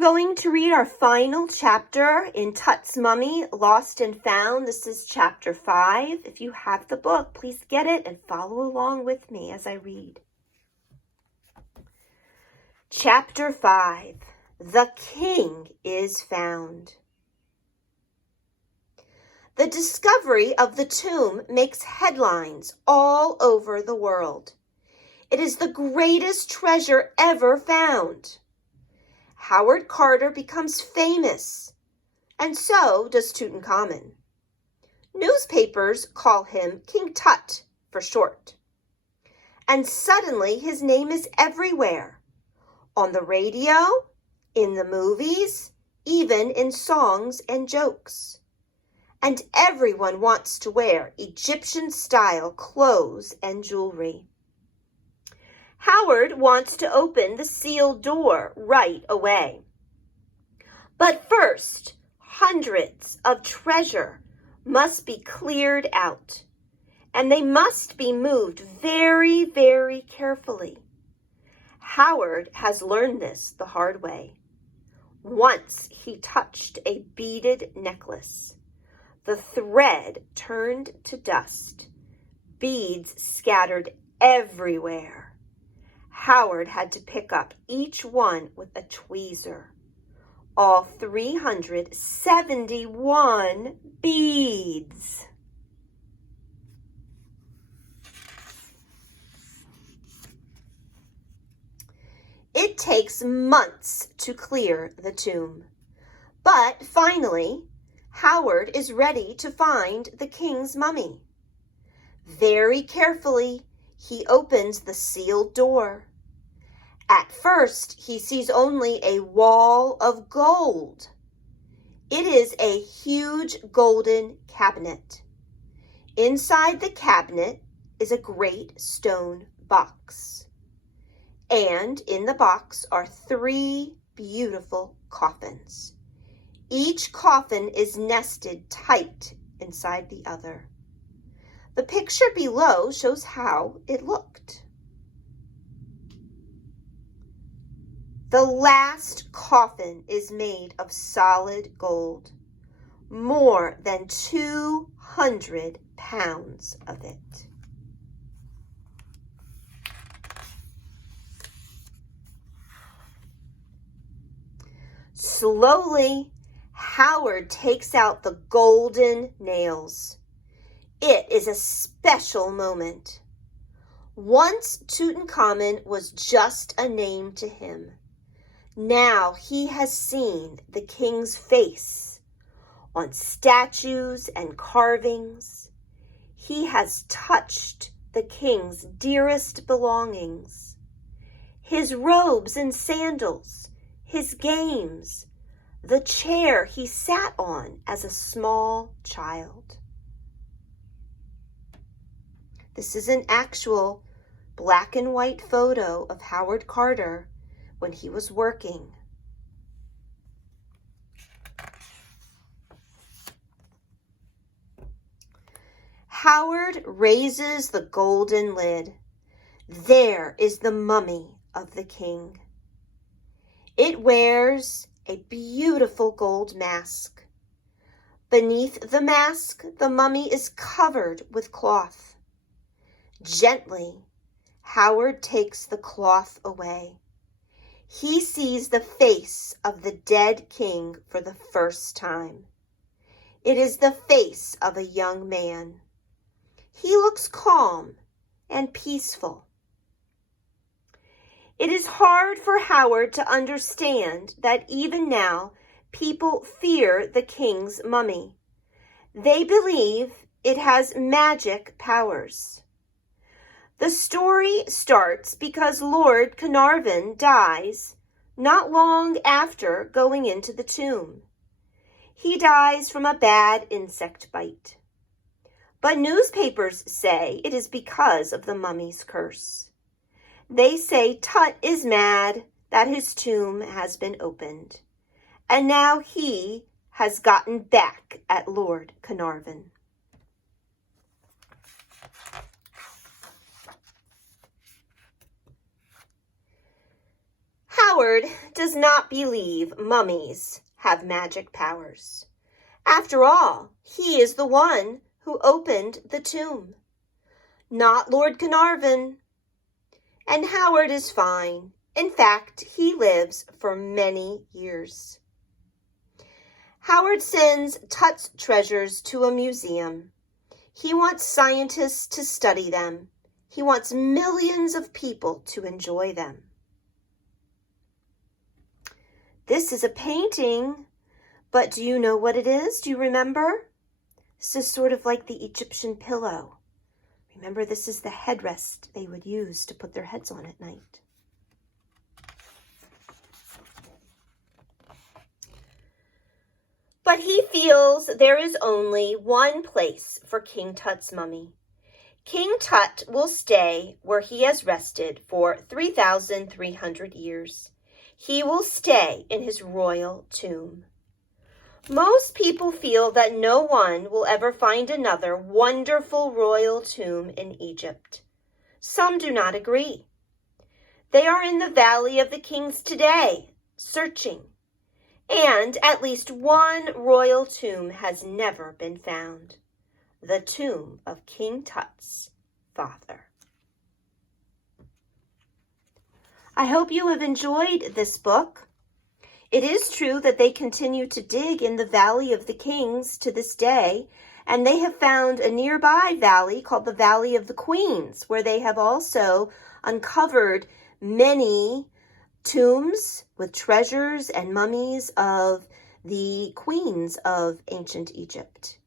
going to read our final chapter in Tut's Mummy, Lost and Found. This is chapter 5. If you have the book, please get it and follow along with me as I read. Chapter 5. The King is Found. The discovery of the tomb makes headlines all over the world. It is the greatest treasure ever found. Howard Carter becomes famous, and so does Tutankhamun. Newspapers call him King Tut for short. And suddenly his name is everywhere. On the radio, in the movies, even in songs and jokes. And everyone wants to wear Egyptian-style clothes and jewelry. Howard wants to open the sealed door right away. But first, hundreds of treasure must be cleared out, and they must be moved very, very carefully. Howard has learned this the hard way. Once he touched a beaded necklace. The thread turned to dust. Beads scattered everywhere. Howard had to pick up each one with a tweezer. All 371 beads. It takes months to clear the tomb. But finally, Howard is ready to find the king's mummy. Very carefully, he opens the sealed door. At first, he sees only a wall of gold. It is a huge golden cabinet. Inside the cabinet is a great stone box. And in the box are 3 beautiful coffins. Each coffin is nested tight inside the other. The picture below shows how it looked. The last coffin is made of solid gold, more than 200 pounds of it. Slowly, Howard takes out the golden nails. It is a special moment. Once Tutankhamun was just a name to him. Now he has seen the king's face on statues and carvings. He has touched the king's dearest belongings. His robes and sandals, his games, the chair he sat on as a small child. This is an actual black and white photo of Howard Carter when he was working. Howard raises the golden lid. There is the mummy of the king. It wears a beautiful gold mask. Beneath the mask, the mummy is covered with cloth. Gently, Howard takes the cloth away. He sees the face of the dead king for the first time. It is the face of a young man. He looks calm and peaceful. It is hard for Howard to understand that even now people fear the king's mummy. They believe it has magic powers. The story starts because Lord Carnarvon dies not long after going into the tomb. He dies from a bad insect bite. But newspapers say it is because of the mummy's curse. They say Tut is mad that his tomb has been opened, and now he has gotten back at Lord Carnarvon. Howard does not believe mummies have magic powers. After all, he is the one who opened the tomb, not Lord Carnarvon. And Howard is fine. In fact, he lives for many years. Howard sends Tut's treasures to a museum. He wants scientists to study them. He wants millions of people to enjoy them. This is a painting, but do you know what it is? Do you remember? This is sort of like the Egyptian pillow. Remember, this is the headrest they would use to put their heads on at night. But he feels there is only one place for King Tut's mummy. King Tut will stay where he has rested for 3,300 years. He will stay in his royal tomb. Most people feel that no one will ever find another wonderful royal tomb in Egypt. Some do not agree. They are in the Valley of the Kings today, searching. And at least one royal tomb has never been found. The tomb of King Tut's father. I hope you have enjoyed this book. It is true that they continue to dig in the Valley of the Kings to this day, and they have found a nearby valley called the Valley of the Queens, where they have also uncovered many tombs with treasures and mummies of the queens of ancient Egypt.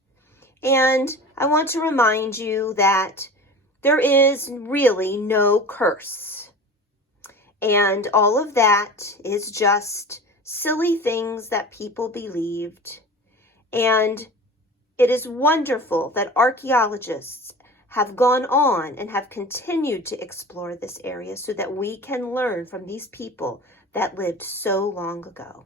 And I want to remind you that there is really no curse. And all of that is just silly things that people believed. And it is wonderful that archaeologists have gone on and have continued to explore this area so that we can learn from these people that lived so long ago.